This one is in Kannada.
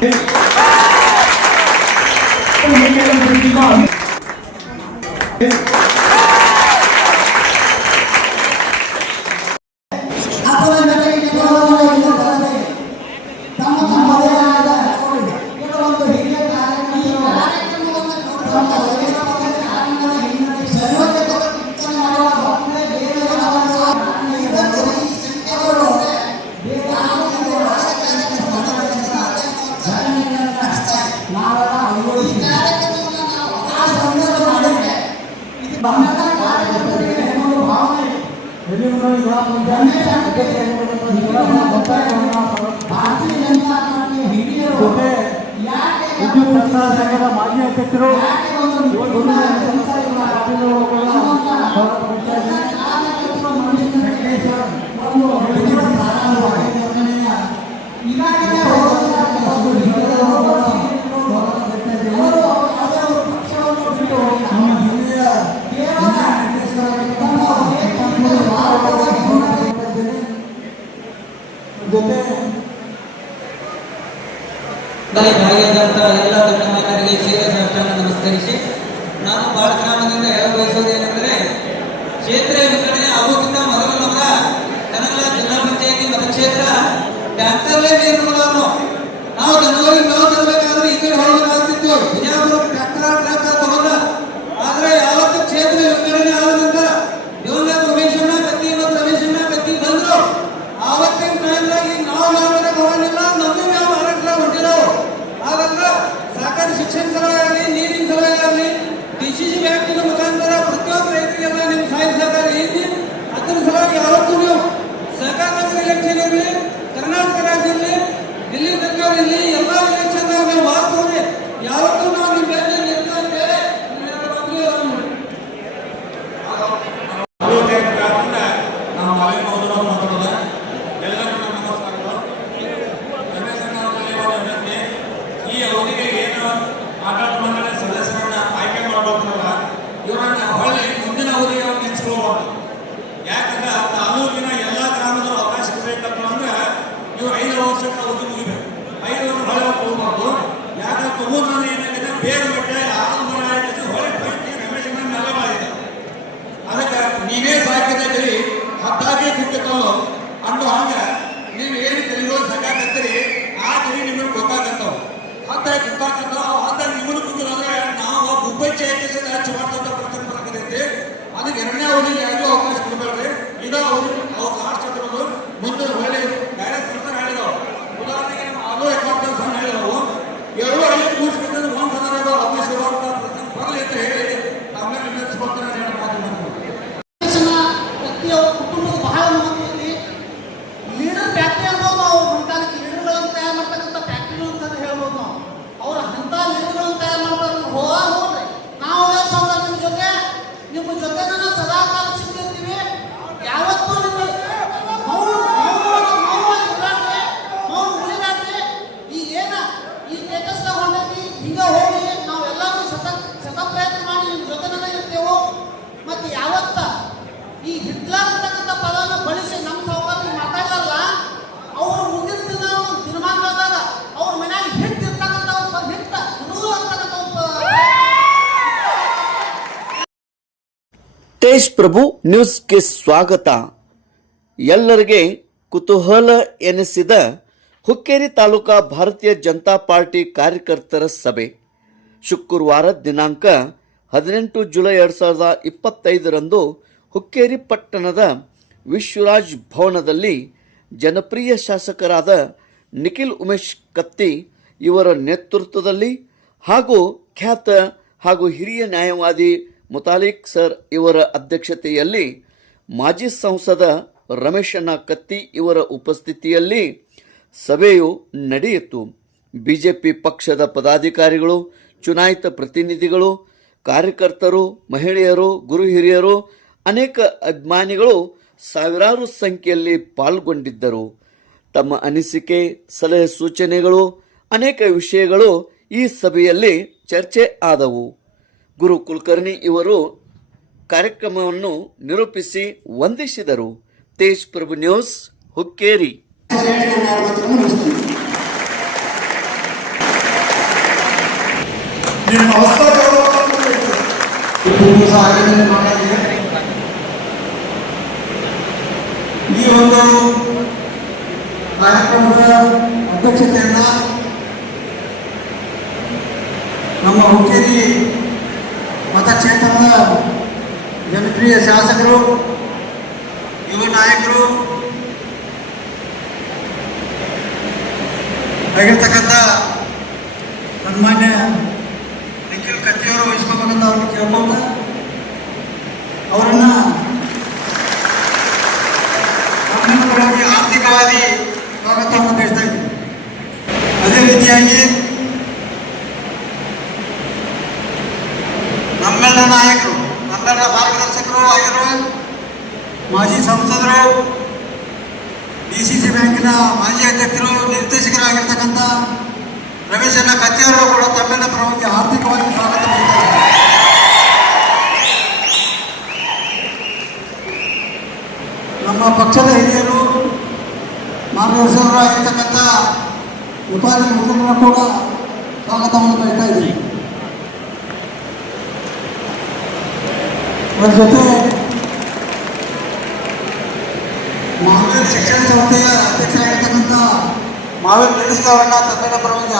ಜೊತೆ ವಿದ್ಯುತ್ ಪ್ರಸಾರ ಸಂಘದ ಮಾಜಿ ಅಧ್ಯಕ್ಷರು ಭಾಗಿಯಾದಂಥ ಎಲ್ಲ ಗಣ್ಯಮಾನ್ಯರಿಗೆ ಸೇವೆ ಸಾಷ್ಟಾಂಗ ನಮಸ್ಕರಿಸಿ. ನಾನು ಬಹಳ ಗ್ರಾಮದಿಂದ ಏನಂದ್ರೆ, ಕ್ಷೇತ್ರ ವಿಂಗಡಣೆ ಆಗೋಕ್ಕಿಂತ ಮೊದಲು ನಮ್ಮ ಕನ್ನಡ ಜಿಲ್ಲಾ ಪಂಚಾಯತಿ ಮತಕ್ಷೇತ್ರ ಟ್ರ್ಯಾಕ್ಟರ್ಲೇ ನೇಮಕಗಳನ್ನು ನಾವು ನಾವು ತರಬೇಕಾದ್ರೆ ಈ ಕಡೆ ಹೋಗಬೇಕಾಗ್ತಿತ್ತು. ಬಿಜಾಪುರ ಆಡಳಿತ ಮಂಡಳಿ ಸದಸ್ಯರನ್ನ ಆಯ್ಕೆ ಮಾಡಬೇಕಲ್ಲ ಇವರನ್ನ ಹೊಳ್ಳಿ ಮುಂದಿನ ಅವಧಿಗೆ ಅವ್ರು ಯಾಕಂದ್ರೆ ತಾಲೂಕಿನ ಎಲ್ಲಾ ಗ್ರಾಮದಲ್ಲೂ ಅವಕಾಶ ಕೊಡಬೇಕಪ್ಪ ಅಂದ್ರೆ ಇವ್ರು ಐದು ವರ್ಷಕ್ಕೆ ಅವಧಿ ಮುಗಿಬೇಕು. ಐದು ವರ್ಷ ಹೊಳೆ ಹೋಗ್ಬಾರ್ದು. ಯಾಕಂದ್ರೆ ತಗೋದ್ರೆ ಏನಾಗಿದೆ? ಬೇರೆ ಅವಧಿಗೆ ಯಾರಿಗೂ ಅವಕಾಶ ಕೊಡಬೇಡ್ರಿ ಇದ ಅವಧಿ ಅವಕಾಶ ಕೊಡೋದು ಮುಂದೆ ಒಳ್ಳೆ ಬೇರೆ ಸಂಸ್ಥೆ ಹೇಳಿದವು ಉದಾಹರಣೆಗೆ ನಮ್ಮ ಆಲೋ ಅಕೌಂಟ್ ಅಂತ ಹೇಳಿದವು ಎರಡು ಐದು ಕೂಡಿಸ್ಬೇಕಂದ್ರೆ ಒಂದು ಅವಕಾಶ ಇರುವಂತ ಪ್ರಶ್ನೆ ಬರಲಿ ಅಂತ ಹೇಳಿ ಆಮೇಲೆ ನಿಲ್ಲಿಸ್ಕೊಳ್ತಾರೆ ಕುಟುಂಬದ ಬಹಳ ಮಹತ್ವ ಇಲ್ಲಿ ಲೀಡರ್ ಫ್ಯಾಕ್ಟ್ರಿ ಅನ್ಬೋದು ನಾವು ಮುಂತಾದ ಲೀಡರ್ಗಳನ್ನು ತಯಾರು ಮಾಡ್ತಕ್ಕಂಥ ಫ್ಯಾಕ್ಟರಿ ಅಂತ ಹೇಳ್ಬೋದು ನಾವು. ಅವ್ರ ಅಂತ ಲೀಡರ್ಗಳನ್ನು ತಯಾರು ಮಾಡ್ತಾರೆ ಹೋಗ ನಾವು ಅದೇ ನಿಮ್ಮ ಜೊತೆ ನಿಮ್ಮ ಜೊತೆ criança lá na ತೇಜ್ ಪ್ರಭು ನ್ಯೂಸ್ಗೆ ಸ್ವಾಗತ. ಎಲ್ಲರಿಗೆ ಕುತೂಹಲ ಎನಿಸಿದ ಹುಕ್ಕೇರಿ ತಾಲೂಕಾ ಭಾರತೀಯ ಜನತಾ ಪಾರ್ಟಿ ಕಾರ್ಯಕರ್ತರ ಸಭೆ. ಶುಕ್ರವಾರ ದಿನಾಂಕ ಹದಿನೆಂಟು ಜುಲೈ ಎರಡು ಸಾವಿರದ ಇಪ್ಪತ್ತೈದರಂದು ಹುಕ್ಕೇರಿ ಪಟ್ಟಣದ ವಿಶ್ವರಾಜ್ ಭವನದಲ್ಲಿ ಜನಪ್ರಿಯ ಶಾಸಕರಾದ ನಿಖಿಲ್ ಉಮೇಶ್ ಕತ್ತಿ ಇವರ ನೇತೃತ್ವದಲ್ಲಿ ಹಾಗೂ ಖ್ಯಾತ ಹಾಗೂ ಹಿರಿಯ ನ್ಯಾಯವಾದಿ ಮುತಾಲಿಕ್ ಸರ್ ಇವರ ಅಧ್ಯಕ್ಷತೆಯಲ್ಲಿ ಮಾಜಿ ಸಂಸದ ರಮೇಶನ ಕತ್ತಿ ಇವರ ಉಪಸ್ಥಿತಿಯಲ್ಲಿ ಸಭೆಯು ನಡೆಯಿತು. ಬಿಜೆಪಿ ಪಕ್ಷದ ಪದಾಧಿಕಾರಿಗಳು, ಚುನಾಯಿತ ಪ್ರತಿನಿಧಿಗಳು, ಕಾರ್ಯಕರ್ತರು, ಮಹಿಳೆಯರು, ಗುರು ಹಿರಿಯರು, ಅನೇಕ ಅಭಿಮಾನಿಗಳು ಸಾವಿರಾರು ಸಂಖ್ಯೆಯಲ್ಲಿ ಪಾಲ್ಗೊಂಡಿದ್ದರು. ತಮ್ಮ ಅನಿಸಿಕೆ, ಸಲಹೆ ಸೂಚನೆಗಳು, ಅನೇಕ ವಿಷಯಗಳು ಈ ಸಭೆಯಲ್ಲಿ ಚರ್ಚೆ ಆದವು. ಗುರು ಕುಲಕರ್ಣಿ ಇವರು ಕಾರ್ಯಕ್ರಮವನ್ನು ನಿರೂಪಿಸಿ ವಂದಿಸಿದರು. ತೇಜ್ ಪ್ರಭು ನ್ಯೂಸ್, ಹುಕ್ಕೇರಿ. ಈ ಒಂದು ಕಾರ್ಯಕ್ರಮದ ಅಧ್ಯಕ್ಷತೆಯನ್ನ ನಮ್ಮ ಹುಕ್ಕೇರಿ ಜನಪ್ರಿಯ ಶಾಸಕರು, ಯುವ ನಾಯಕರು, ಆಗಿರ್ತಕ್ಕಂಥ ಸನ್ಮಾನ್ಯ ನಿಖಿಲ್ ಕತ್ತಿಯವರು ವಹಿಸ್ಕೋಬೇಕಂತ ಅವ್ರನ್ನ ಕೇಳ್ಕೊಂಡ ಅವರನ್ನ ಆರ್ಥಿಕವಾಗಿ ಸ್ವಾಗತವನ್ನು ಬಯಸ್ತಾ ಇದ್ದೀವಿ ಅದೇ ರೀತಿಯಾಗಿ ಮಾಜಿ ಸಂಸದರು, ಡಿ ಸಿ ಸಿ ಬ್ಯಾಂಕಿನ ಮಾಜಿ ಅಧ್ಯಕ್ಷರು, ನಿರ್ದೇಶಕರಾಗಿರ್ತಕ್ಕಂಥ ರಮೇಶ್ ಅಣ್ಣ ಕತ್ತಿಯವರು ಕೂಡ ತಮ್ಮೆಲ್ಲ ಪ್ರಮುಖ ಆರ್ಥಿಕವಾಗಿ ಸ್ವಾಗತ ನಮ್ಮ ಪಕ್ಷದ ಹಿರಿಯರು ಮಾರ್ಗದರ್ಶಕರಾಗಿರ್ತಕ್ಕಂಥ ಉಪಾಧಿ ಮುಖಂಡರು ಕೂಡ ಸ್ವಾಗತವನ್ನು ಬಯಸ್ತಾ ಅದರ ಜೊತೆ ಮಹಾವೀರ್ ಶಿಕ್ಷಣ ಸಂಸ್ಥೆಯ ಅಧ್ಯಕ್ಷರಾಗಿರ್ತಕ್ಕಂಥ ಮಹಾವೀರ್ ಅವರನ್ನ ತಮ್ಮೆಲ್ಲ ಪರವಾಗಿ